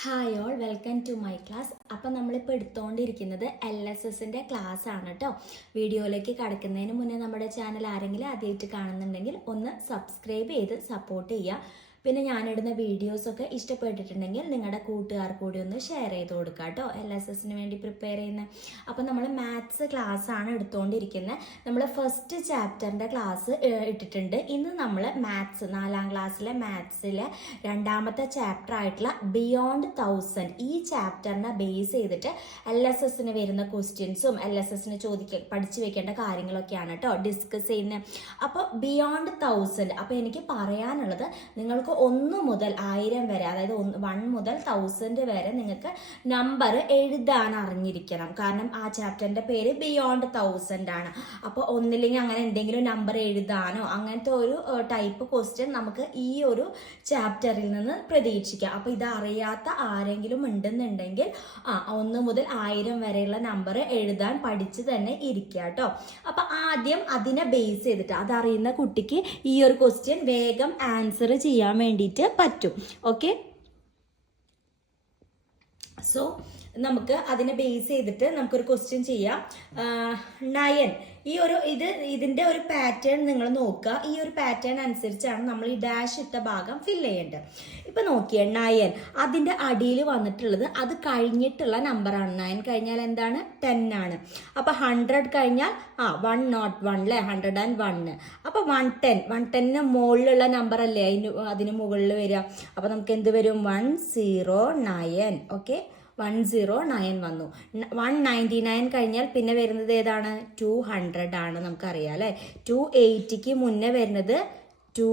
Hi all welcome to my class അപ്പം നമ്മളിപ്പോൾ എടുത്തുകൊണ്ടിരിക്കുന്നത് എൽ എസ് എസിന്റെ ക്ലാസ് ആണ് കേട്ടോ വീഡിയോയിലേക്ക് കടക്കുന്നതിന് മുന്നേ നമ്മുടെ ചാനൽ ആരെങ്കിലും ആദ്യമായിട്ട് കാണുന്നുണ്ടെങ്കിൽ ഒന്ന് സബ്സ്ക്രൈബ് ചെയ്ത് സപ്പോർട്ട് ചെയ്യുക. പിന്നെ ഞാനിടുന്ന വീഡിയോസൊക്കെ ഇഷ്ടപ്പെട്ടിട്ടുണ്ടെങ്കിൽ നിങ്ങളുടെ കൂട്ടുകാർ കൂടി ഒന്ന് ഷെയർ ചെയ്ത് കൊടുക്കുക കേട്ടോ എൽ എസ് എസിന് വേണ്ടി പ്രിപ്പയർ ചെയ്യുന്ന അപ്പം നമ്മൾ മാത്സ് ക്ലാസ് ആണ് എടുത്തുകൊണ്ടിരിക്കുന്നത് നമ്മൾ ഫസ്റ്റ് ചാപ്റ്ററിന്റെ ക്ലാസ് ഇട്ടിട്ടുണ്ട്. ഇന്ന് നമ്മൾ മാത്സ് നാലാം ക്ലാസ്സിലെ മാത്സിലെ രണ്ടാമത്തെ ചാപ്റ്റർ ആയിട്ടുള്ള ബിയോണ്ട് തൗസൻഡ് ഈ ചാപ്റ്ററിനെ ബേസ് ചെയ്തിട്ട് എൽ എസ് എസിന് വരുന്ന ക്വസ്റ്റ്യൻസും എൽ എസ് എസിന് ചോദിക്ക പഠിച്ചു വെക്കേണ്ട കാര്യങ്ങളൊക്കെയാണ് കേട്ടോ ഡിസ്കസ് ചെയ്യുന്നത് അപ്പോൾ ബിയോണ്ട് തൗസൻഡ് അപ്പോൾ എനിക്ക് പറയാനുള്ളത് നിങ്ങൾക്ക് ഒന്ന് മുതൽ ആയിരം വരെ അതായത് വൺ മുതൽ തൗസൻഡ് വരെ നിങ്ങൾക്ക് നമ്പർ എഴുതാൻ അറിഞ്ഞിരിക്കണം. കാരണം ആ ചാപ്റ്ററിന്റെ പേര് ബിയോണ്ട് തൗസൻഡ് ആണ്. അപ്പോൾ ഒന്നില്ലെങ്കിൽ അങ്ങനെ എന്തെങ്കിലും നമ്പർ എഴുതാനോ അങ്ങനത്തെ ഒരു ടൈപ്പ് ക്വസ്റ്റ്യൻ നമുക്ക് ഈ ഒരു ചാപ്റ്ററിൽ നിന്ന് പ്രതീക്ഷിക്കാം. അപ്പോൾ ഇത് അറിയാത്ത ആരെങ്കിലും ഉണ്ടെന്നുണ്ടെങ്കിൽ ആ ഒന്ന് മുതൽ ആയിരം വരെയുള്ള നമ്പർ എഴുതാൻ പഠിച്ച് തന്നെ ഇരിക്കുക കേട്ടോ. അപ്പോൾ ആദ്യം അതിനെ ബേസ് ചെയ്തിട്ട് അതറിയുന്ന കുട്ടിക്ക് ഈ ഒരു ക്വസ്റ്റ്യൻ വേഗം ആൻസർ ചെയ്യാൻ വേണ്ടിയിട്ട് പറ്റും. ഓക്കെ സോ നമുക്ക് അതിനെ ബേസ് ചെയ്തിട്ട് നമുക്കൊരു ക്വസ്റ്റ്യൻ ചെയ്യാം. നയൻ ഈ ഒരു ഇത് ഇതിന്റെ ഒരു പാറ്റേൺ നിങ്ങൾ നോക്കുക. ഈ ഒരു പാറ്റേൺ അനുസരിച്ചാണ് നമ്മൾ ഈ ഡാഷ് ഇട്ട ഭാഗം ഫില്ല് ചെയ്യേണ്ടത്. ഇപ്പം നോക്കിയേ നയൻ അതിന്റെ അടിയിൽ വന്നിട്ടുള്ളത് അത് കഴിഞ്ഞിട്ടുള്ള നമ്പറാണ് നയൻ കഴിഞ്ഞാൽ എന്താണ്? ടെൻ ആണ്. അപ്പോൾ ഹൺഡ്രഡ് കഴിഞ്ഞാൽ ആ വൺ നോട്ട് വൺ അല്ലേ ഹൺഡ്രഡ് ആൻഡ് വണ്ണ് അപ്പോൾ വൺ ടെൻ വൺ ടെന്നിന് മുകളിലുള്ള നമ്പർ അല്ലേ? അതിന് അതിന് മുകളിൽ വരിക. അപ്പോൾ നമുക്ക് എന്ത് വരും? One zero nine okay one zero nine വന്നു. വൺ നയന്റി നയൻ കഴിഞ്ഞാൽ പിന്നെ വരുന്നത് ഏതാണ്? ടു ഹൺഡ്രഡ് ആണ് നമുക്കറിയാം അല്ലേ? ടു എയ്റ്റിക്ക് മുന്നേ വരുന്നത് ടു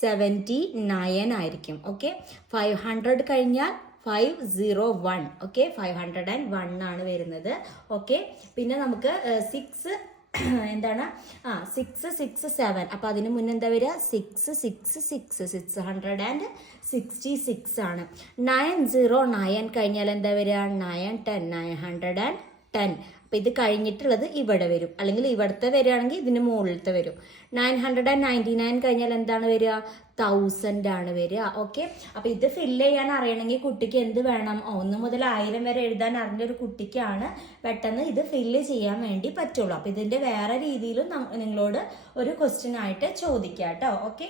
സെവന്റി നയൻ ആയിരിക്കും. ഓക്കെ ഫൈവ് ഹൺഡ്രഡ് കഴിഞ്ഞാൽ five zero one okay five hundred and one ആണ് വരുന്നത്. ഓക്കെ പിന്നെ നമുക്ക് സിക്സ് എന്താണ്? ആ സിക്സ് സിക്സ് സെവൻ അപ്പോൾ അതിന് മുന്നേ എന്താ വരിക? Six six six six hundred and sixty six ആണ്. നയൻ സീറോ നയൻ കഴിഞ്ഞാൽ എന്താ വരിക? Nine ten nine hundred and ten അപ്പം ഇത് കഴിഞ്ഞിട്ടുള്ളത് ഇവിടെ വരും. അല്ലെങ്കിൽ ഇവിടുത്തെ വരികയാണെങ്കിൽ ഇതിന് മുകളിലത്തെ വരും. Nine hundred and ninety nine കഴിഞ്ഞാൽ എന്താണ് വരിക? തൗസൻഡ് ആണ് വരിക. ഓക്കെ അപ്പം ഇത് ഫില്ല് ചെയ്യാൻ അറിയണമെങ്കിൽ കുട്ടിക്ക് എന്ത് വേണം? ഒന്ന് മുതൽ ആയിരം വരെ എഴുതാൻ അറിഞ്ഞ ഒരു കുട്ടിക്കാണ് പെട്ടെന്ന് ഇത് ഫില്ല് ചെയ്യാൻ വേണ്ടി പറ്റുള്ളൂ. അപ്പം ഇതിന്റെ വേറെ രീതിയിലും നിങ്ങളോട് ഒരു ക്വസ്റ്റ്യൻ ആയിട്ട് ചോദിക്കാം കേട്ടോ. ഓക്കെ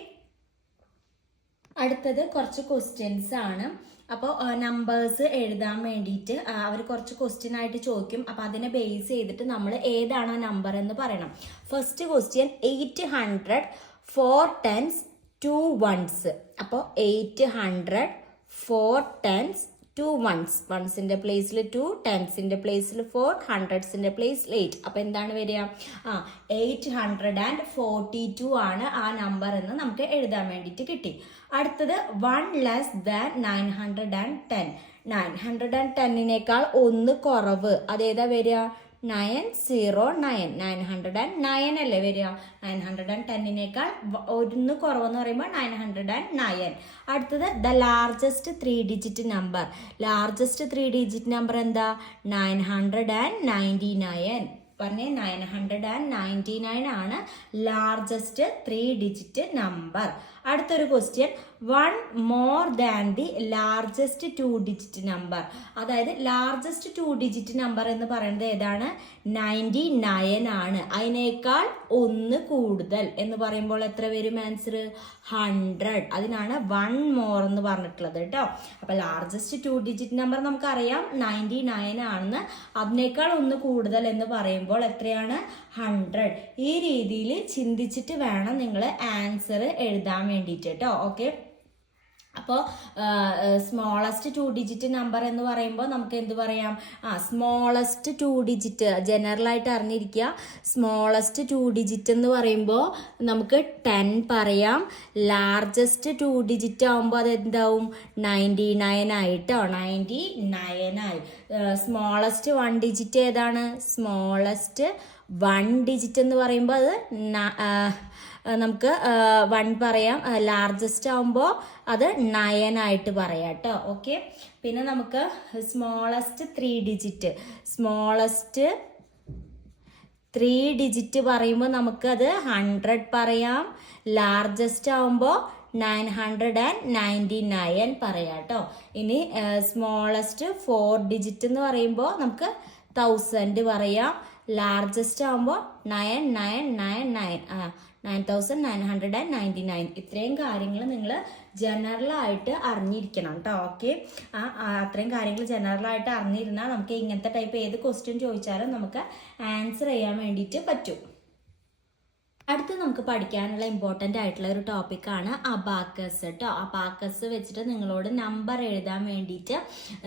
അടുത്തത് കുറച്ച് ക്വസ്റ്റ്യൻസ് ആണ്. അപ്പോൾ നമ്പേഴ്സ് എഴുതാൻ വേണ്ടിയിട്ട് അവർ കുറച്ച് ക്വസ്റ്റ്യൻ ആയിട്ട് ചോദിക്കും. അപ്പോൾ അതിനെ ബേസ് ചെയ്തിട്ട് നമ്മൾ ഏതാണ് നമ്പർ എന്ന് പറയണം. First question eight hundred four tens two ones അപ്പോൾ eight hundred four tens two ones വൺസിന്റെ പ്ലേസിൽ ടു ടെൻസിന്റെ പ്ലേസിൽ ഫോർ ഹൺഡ്രഡ്സിന്റെ പ്ലേസിൽ എയ്റ്റ് അപ്പോൾ എന്താണ് വരിക? ആ eight hundred and forty two ആണ് ആ നമ്പർ എന്ന് നമുക്ക് എഴുതാൻ വേണ്ടിയിട്ട് കിട്ടി. അടുത്തത് one less than nine hundred and ten nine hundred and ടെന്നിനേക്കാൾ ഒന്ന് കുറവ്. അതേതാ വരിക? Nine zero nine. Nine hundred and nine അല്ലേ വരിക? നയൻ ഹൺഡ്രഡ് ആൻഡ് ടെന്നിനേക്കാൾ ഒന്ന് കുറവെന്ന് പറയുമ്പോൾ നയൻ ഹൺഡ്രഡ് ആൻഡ് നയൻ. അടുത്തത് the largest three digit number. Largest three digit number എന്താ? Nine hundred and ninety nine. പറഞ്ഞേ nine hundred and ninety nine ആണ് ലാർജസ്റ്റ് ത്രീ ഡിജിറ്റ് നമ്പർ അടുത്തൊരു question one more than the largest two digit number അതായത് largest two digit number എന്ന് പറയുന്നത് ഏതാണ്? Ninety nine ആണ്. അതിനേക്കാൾ ഒന്ന് കൂടുതൽ എന്ന് പറയുമ്പോൾ എത്ര വരും ആൻസർ ഹൺഡ്രഡ് അതിനാണ് വൺ മോർ എന്ന് പറഞ്ഞിട്ടുള്ളത് കേട്ടോ. അപ്പോൾ ലാർജസ്റ്റ് ടു ഡിജിറ്റ് നമ്പർ നമുക്കറിയാം. നയന്റി നയൻ ആണെന്ന്. അതിനേക്കാൾ ഒന്ന് കൂടുതൽ എന്ന് പറയുമ്പോൾ എത്രയാണ്? ഹൺഡ്രഡ് ഈ രീതിയിൽ ചിന്തിച്ചിട്ട് വേണം നിങ്ങൾ ആൻസർ എഴുതാൻ വേണ്ടിയിട്ട് കേട്ടോ ഓക്കെ അപ്പോൾ സ്മോളസ്റ്റ് ടു ഡിജിറ്റ് നമ്പർ എന്ന് പറയുമ്പോൾ നമുക്ക് എന്ത് പറയാം? ആ സ്മോളസ്റ്റ് ടു ഡിജിറ്റ് ജനറലായിട്ട് അറിഞ്ഞിരിക്കുക. സ്മോളസ്റ്റ് ടു ഡിജിറ്റ് എന്ന് പറയുമ്പോൾ നമുക്ക് ടെൻ പറയാം. ലാർജസ്റ്റ് ടു ഡിജിറ്റ് ആകുമ്പോൾ അതെന്താവും നയന്റി നയൻ ആയിട്ടോ? നയന്റി നയൻ ആയി സ്മോളസ്റ്റ് വൺ ഡിജിറ്റ് ഏതാണ്? സ്മോളസ്റ്റ് വൺ ഡിജിറ്റ് എന്ന് പറയുമ്പോൾ അത് നമുക്ക് വൺ പറയാം. ലാർജസ്റ്റ് ആകുമ്പോൾ അത് നയൻ ആയിട്ട് പറയാം കേട്ടോ. ഓക്കെ പിന്നെ നമുക്ക് smallest three digit smallest three digit പറയുമ്പോൾ നമുക്കത് ഹൺഡ്രഡ് പറയാം. ലാർജസ്റ്റ് ആകുമ്പോൾ nine hundred and ninety nine പറയാം കേട്ടോ. ഇനി സ്മോളസ്റ്റ് ഫോർ ഡിജിറ്റ് എന്ന് പറയുമ്പോൾ നമുക്ക് തൗസൻഡ് പറയാം. ലാർജസ്റ്റ് ആകുമ്പോൾ nine nine nine nine nine thousand nine hundred and ninety nine ഇത്രയും കാര്യങ്ങൾ നിങ്ങൾ ജനറലായിട്ട് അറിഞ്ഞിരിക്കണം കേട്ടോ ഓക്കെ ആ, അത്രയും കാര്യങ്ങൾ ജനറലായിട്ട് അറിഞ്ഞിരുന്നാൽ നമുക്ക് ഇങ്ങനത്തെ ടൈപ്പ് ഏത് ക്വസ്റ്റ്യൻ ചോദിച്ചാലും നമുക്ക് ആൻസർ ചെയ്യാൻ വേണ്ടിയിട്ട് പറ്റും. അടുത്ത് നമുക്ക് പഠിക്കാനുള്ള ഇമ്പോർട്ടന്റ് ആയിട്ടുള്ള ഒരു ടോപ്പിക്കാണ് അബാക്കസ് കേട്ടോ അബാക്കസ് വെച്ചിട്ട് നിങ്ങളോട് നമ്പർ എഴുതാൻ വേണ്ടിയിട്ട്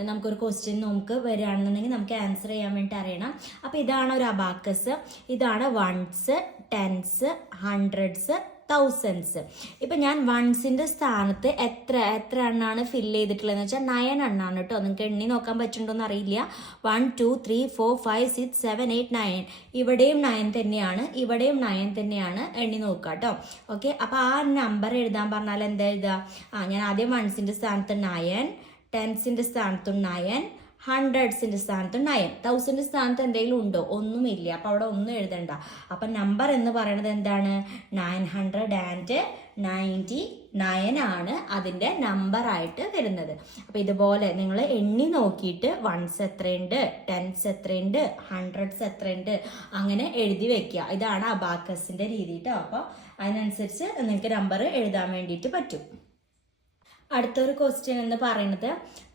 നമുക്കൊരു ക്വസ്റ്റ്യൻ നമുക്ക് വരികയാണെന്നുണ്ടെങ്കിൽ നമുക്ക് ആൻസർ ചെയ്യാൻ വേണ്ടി അറിയണം. അപ്പോൾ ഇതാണ് ഒരു അബാക്കസ് ഇതാണ് വൺസ് ടെൻസ് ഹൺഡ്രഡ്സ് തൗസൻഡ്സ് ഇപ്പം ഞാൻ വൺസിന്റെ സ്ഥാനത്ത് എത്ര എത്ര എണ്ണാണ് ഫില്ല് ചെയ്തിട്ടുള്ളതെന്ന് വെച്ചാൽ നയൻ എണ്ണാണ് കേട്ടോ നിങ്ങൾക്ക് എണ്ണി നോക്കാൻ പറ്റുന്നുണ്ടോയെന്ന് അറിയില്ല. One two three four five six seven eight nine ഇവിടെയും നയൻ തന്നെയാണ്. ഇവിടെയും നയൻ തന്നെയാണ്. എണ്ണി നോക്കുക കേട്ടോ ഓക്കെ അപ്പോൾ ആ നമ്പർ എഴുതാൻ പറഞ്ഞാൽ എന്താ എഴുതുക? ആ ഞാൻ ആദ്യം വൺസിന്റെ സ്ഥാനത്ത് നയൻ ടെൻസിന്റെ സ്ഥാനത്തും നയൻ ഹൺഡ്രഡ്സിന്റെ സ്ഥാനത്ത് നയൻ തൗസൻഡ് സ്ഥാനത്ത് എന്തെങ്കിലും ഉണ്ടോ? ഒന്നുമില്ല. അപ്പോൾ അവിടെ ഒന്നും എഴുതണ്ട. അപ്പം നമ്പർ എന്ന് പറയുന്നത് എന്താണ്? Nine hundred and ninety nine ആണ് അതിന്റെ നമ്പറായിട്ട് വരുന്നത്. അപ്പോൾ ഇതുപോലെ നിങ്ങൾ എണ്ണി നോക്കിയിട്ട് വൺസ് എത്രയുണ്ട് ടെൻസ് എത്രയുണ്ട് ഹൺഡ്രഡ്സ് എത്രയുണ്ട് അങ്ങനെ എഴുതി വെക്കുക. ഇതാണ് അബാക്കസിന്റെ രീതി കേട്ടോ അപ്പോൾ അതിനനുസരിച്ച് നിങ്ങൾക്ക് നമ്പർ എഴുതാൻ വേണ്ടിയിട്ട് പറ്റും. അടുത്തൊരു ക്വസ്റ്റ്യൻ എന്ന് പറയുന്നത്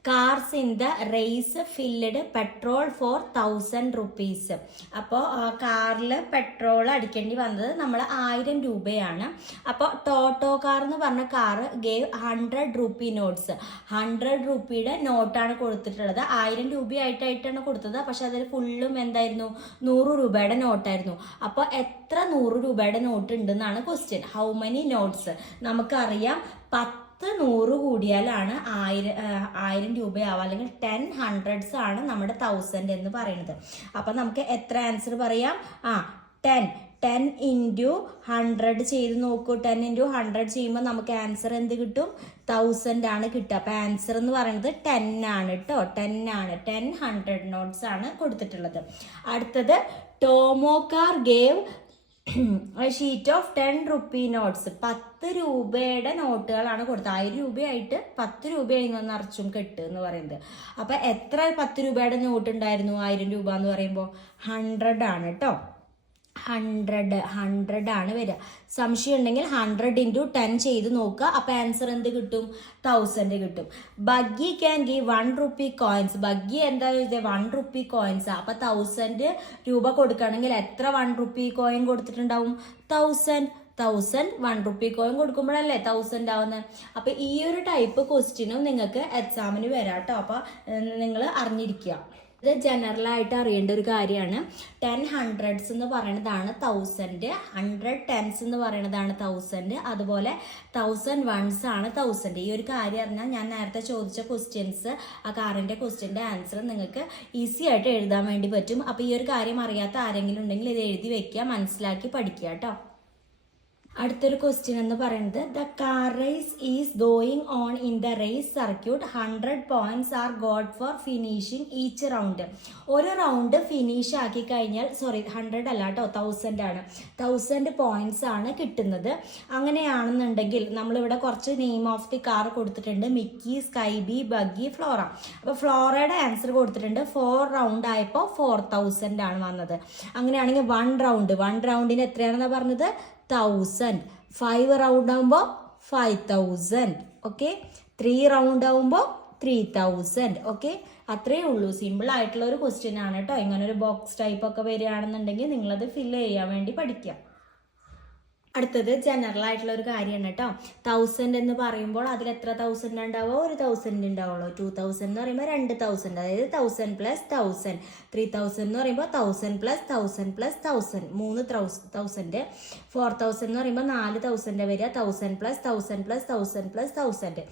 cars in the race filled petrol four thousand rupees അപ്പോൾ കാറിൽ പെട്രോൾ അടിക്കേണ്ടി വന്നത് നമ്മൾ ആയിരം രൂപയാണ്. അപ്പോൾ ടോട്ടോ കാർ എന്ന് പറഞ്ഞ car gave hundred rupee notes hundred റുപ്പിയുടെ നോട്ടാണ് കൊടുത്തിട്ടുള്ളത്. ആയിരം രൂപയായിട്ടായിട്ടാണ് കൊടുത്തത്. പക്ഷെ അതിൽ ഫുള്ളും എന്തായിരുന്നു? നൂറ് രൂപയുടെ നോട്ടായിരുന്നു അപ്പോൾ എത്ര നൂറ് രൂപയുടെ നോട്ട് ഉണ്ടെന്നാണ് ക്വസ്റ്റ്യൻ ഹൗ മെനി നോട്ട്സ് നമുക്കറിയാം. പത്ത് പത്ത് നൂറ് കൂടിയാലാണ് ആയിരം ആയിരം രൂപയാവുക അല്ലെങ്കിൽ ടെൻ ഹൺഡ്രഡ്സ് ആണ് നമ്മുടെ തൗസൻഡ് എന്ന് പറയുന്നത്. അപ്പം നമുക്ക് എത്ര ആൻസർ പറയാം? ആ ടെൻ ടെൻ ഇന്റു ഹൺഡ്രഡ് ചെയ്ത് നോക്കൂ. ടെൻ ഇന്റു ഹൺഡ്രഡ് ചെയ്യുമ്പോൾ നമുക്ക് ആൻസർ എന്ത് കിട്ടും? തൗസൻഡ് ആണ് കിട്ടുക. അപ്പം ആൻസർ എന്ന് പറയുന്നത് ടെൻ ആണ് കേട്ടോ ടെൻ ആണ്. ടെൻ ഹൺഡ്രഡ് നോട്ട്സ് ആണ് കൊടുത്തിട്ടുള്ളത്. അടുത്തത് Tomo car gave sheet of ten rupee notes പത്ത് രൂപയുടെ നോട്ടുകളാണ് കൊടുത്തത്. ആയിരം രൂപയായിട്ട് പത്ത് രൂപയായി നിറച്ചും കെട്ട് എന്ന് പറയുന്നത്. അപ്പൊ എത്ര പത്ത് രൂപയുടെ നോട്ട് ഉണ്ടായിരുന്നു ആയിരം രൂപ എന്ന് പറയുമ്പോൾ ഹൺഡ്രഡ് ആണ് കേട്ടോ ഹൺഡ്രഡ് ഹൺഡ്രഡ് ആണ് വരിക. സംശയം ഉണ്ടെങ്കിൽ ഹൺഡ്രഡ് ഇന്റു ടെൻ ചെയ്ത് നോക്കുക. അപ്പോൾ ആൻസർ എന്ത് കിട്ടും? തൗസൻഡ് കിട്ടും. Buggy can give one rupee coins Buggy എന്താ ചോദിച്ചത് വൺ റുപ്പി കോയിൻസ് അപ്പോൾ തൗസൻഡ് രൂപ കൊടുക്കുകയാണെങ്കിൽ എത്ര വൺ റുപ്പി കോയിൻ കൊടുത്തിട്ടുണ്ടാവും? Thousand thousand one rupee coin കൊടുക്കുമ്പോഴല്ലേ thousand ആവുന്നത് അപ്പോൾ ഈ ഒരു ടൈപ്പ് ക്വസ്റ്റ്യനും നിങ്ങൾക്ക് എക്സാമിന് വരാം കേട്ടോ. അപ്പോൾ നിങ്ങൾ അറിഞ്ഞിരിക്കുക. ഇത് ജനറൽ ആയിട്ട് അറിയേണ്ട ഒരു കാര്യമാണ്. ടെൻ ഹൺഡ്രഡ്സ് എന്ന് പറയുന്നതാണ് തൗസൻഡ് ഹൺഡ്രഡ് ടെൻസ് എന്ന് പറയുന്നതാണ് തൗസൻഡ് അതുപോലെ തൗസൻഡ് വൺസ് ആണ് തൗസൻഡ് ഈ ഒരു കാര്യം അറിഞ്ഞാൽ ഞാൻ നേരത്തെ ചോദിച്ച ക്വസ്റ്റ്യൻസ് ആ കാറിന്റെ ക്വസ്റ്റ്യന്റെ ആൻസർ നിങ്ങൾക്ക് ഈസി ആയിട്ട് എഴുതാൻ വേണ്ടി പറ്റും. അപ്പോൾ ഈ ഒരു കാര്യം അറിയാത്ത ആരെങ്കിലും ഉണ്ടെങ്കിൽ ഇത് എഴുതി വെക്കുക മനസ്സിലാക്കി പഠിക്കുക കേട്ടോ. അടുത്തൊരു ക്വസ്റ്റ്യൻ എന്ന് പറയുന്നത് the car race is going on in the race circuit hundred points are got for finishing each round ഒരു റൗണ്ട് ഫിനിഷ് ആക്കി കഴിഞ്ഞാൽ സോറി ഹൺഡ്രഡ് അല്ല കേട്ടോ തൗസൻഡ് ആണ്. തൗസൻഡ് പോയിന്റ്സ് ആണ് കിട്ടുന്നത്. അങ്ങനെയാണെന്നുണ്ടെങ്കിൽ നമ്മളിവിടെ കുറച്ച് നെയിം ഓഫ് ദി കാർ കൊടുത്തിട്ടുണ്ട്. മിക്കി സ്കൈബി ബഗ്ഗി ഫ്ലോറ അപ്പോൾ ഫ്ലോറയുടെ ആൻസർ കൊടുത്തിട്ടുണ്ട്. ഫോർ റൗണ്ട് ആയപ്പോൾ ഫോർ തൗസൻഡ് ആണ് വന്നത്. അങ്ങനെയാണെങ്കിൽ വൺ റൗണ്ട് വൺ റൗണ്ടിന് എത്രയാണെന്നാണ് പറഞ്ഞത്? തൗസൻഡ് ഫൈവ് റൗണ്ട് ആകുമ്പോൾ five thousand okay three round ആകുമ്പോൾ ത്രീ തൗസൻഡ് ഓക്കെ അത്രയേ ഉള്ളൂ. സിമ്പിൾ ആയിട്ടുള്ള ഒരു ക്വസ്റ്റ്യൻ ആണ് കേട്ടോ. ഇങ്ങനെ ഒരു ബോക്സ് ടൈപ്പ് ഒക്കെ വരികയാണെന്നുണ്ടെങ്കിൽ നിങ്ങളത് ഫില്ല് ചെയ്യാൻ വേണ്ടി പഠിക്കാം അടുത്തത് ജനറൽ ആയിട്ടുള്ള ഒരു കാര്യമാണ് കേട്ടോ. തൗസൻഡ് എന്ന് പറയുമ്പോൾ അതിൽ എത്ര തൗസൻഡ് ഉണ്ടാവുക? ഒരു തൗസൻഡ് ഉണ്ടാവുള്ളൂ. ടു തൗസൻഡ് എന്ന് പറയുമ്പോൾ രണ്ട് തൗസൻഡ് അതായത് thousand plus thousand three thousand എന്ന് പറയുമ്പോൾ thousand plus thousand plus thousand മൂന്ന് തൗസൻഡ് ഫോർ തൗസൻഡ് എന്ന് പറയുമ്പോൾ നാല് തൗസൻഡ് വരിക thousand plus thousand plus thousand plus thousand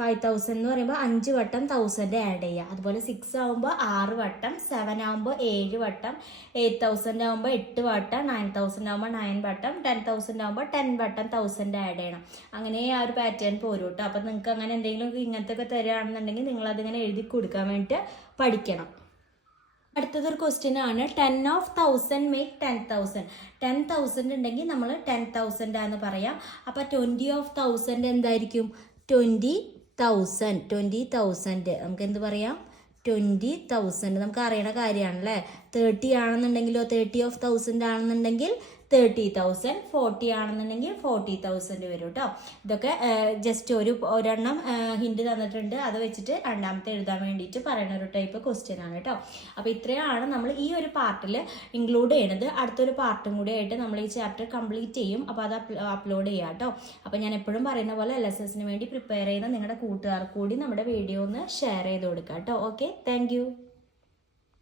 five thousand എന്ന് പറയുമ്പോൾ അഞ്ച് വട്ടം തൗസൻഡ് ആഡ് ചെയ്യുക അതുപോലെ സിക്സ് ആകുമ്പോൾ ആറ് വട്ടം സെവൻ ആകുമ്പോൾ ഏഴ് വട്ടം എയ്റ്റ് തൗസൻഡ് ആകുമ്പോൾ എട്ട് വട്ടം നയൻ തൗസൻഡ് ആകുമ്പോൾ നയൻ വട്ടം ടെൻ തൗസൻഡ് ആകുമ്പോൾ ടെൻ വട്ടം തൗസൻഡ് ആഡ് ചെയ്യണം. അങ്ങനെ ആ ഒരു പാറ്റേൺ പോരും കേട്ടോ അപ്പം നിങ്ങൾക്ക് അങ്ങനെ എന്തെങ്കിലും ഇങ്ങനത്തെ ഒക്കെ തരികയാണെന്നുണ്ടെങ്കിൽ നിങ്ങളതിങ്ങനെ എഴുതി കൊടുക്കാൻ വേണ്ടിയിട്ട് പഠിക്കണം. അടുത്തതൊരു ക്വസ്റ്റ്യൻ ആണ് ten of thousand make ten thousand ten thousand ഉണ്ടെങ്കിൽ നമ്മൾ ടെൻ തൗസൻഡ് ആണെന്ന് പറയാം. അപ്പോൾ ട്വന്റി ഓഫ് തൗസൻഡ് എന്തായിരിക്കും? ട്വന്റി തൗസൻഡ് ട്വന്റി തൗസൻഡ് നമുക്ക് എന്ത് പറയാം? ട്വന്റി തൗസൻഡ് നമുക്ക് അറിയണ കാര്യമാണല്ലേ? തേർട്ടി ആണെന്നുണ്ടെങ്കിലോ തേർട്ടി ഓഫ് തൗസൻഡ് ആണെന്നുണ്ടെങ്കിൽ തേർട്ടി തൗസൻഡ് ഫോർട്ടി ആണെന്നുണ്ടെങ്കിൽ ഫോർട്ടി തൗസൻഡ് വരും കേട്ടോ ഇതൊക്കെ ജസ്റ്റ് ഒരു ഒരെണ്ണം ഹിൻഡ് തന്നിട്ടുണ്ട്. അത് വെച്ചിട്ട് രണ്ടാമത്തെ എഴുതാൻ വേണ്ടിയിട്ട് പറയുന്ന ഒരു ടൈപ്പ് ക്വസ്റ്റ്യൻ ആണ് കേട്ടോ അപ്പോൾ ഇത്രയാണ് നമ്മൾ ഈ ഒരു പാർട്ടിൽ ഇൻക്ലൂഡ് ചെയ്യണത്. അടുത്തൊരു പാർട്ടും കൂടി ആയിട്ട് നമ്മൾ ഈ ചാപ്റ്റർ കംപ്ലീറ്റ് ചെയ്യും. അപ്പോൾ അത് അപ്ലോഡ് ചെയ്യാം കേട്ടോ അപ്പോൾ ഞാൻ എപ്പോഴും പറയുന്ന പോലെ എൽ എസ് എസിന് വേണ്ടി പ്രിപ്പയർ ചെയ്യുന്ന നിങ്ങളുടെ കൂട്ടുകാർക്ക് കൂടി നമ്മുടെ വീഡിയോ ഒന്ന് ഷെയർ ചെയ്ത് കൊടുക്കാം കേട്ടോ ഓക്കെ താങ്ക്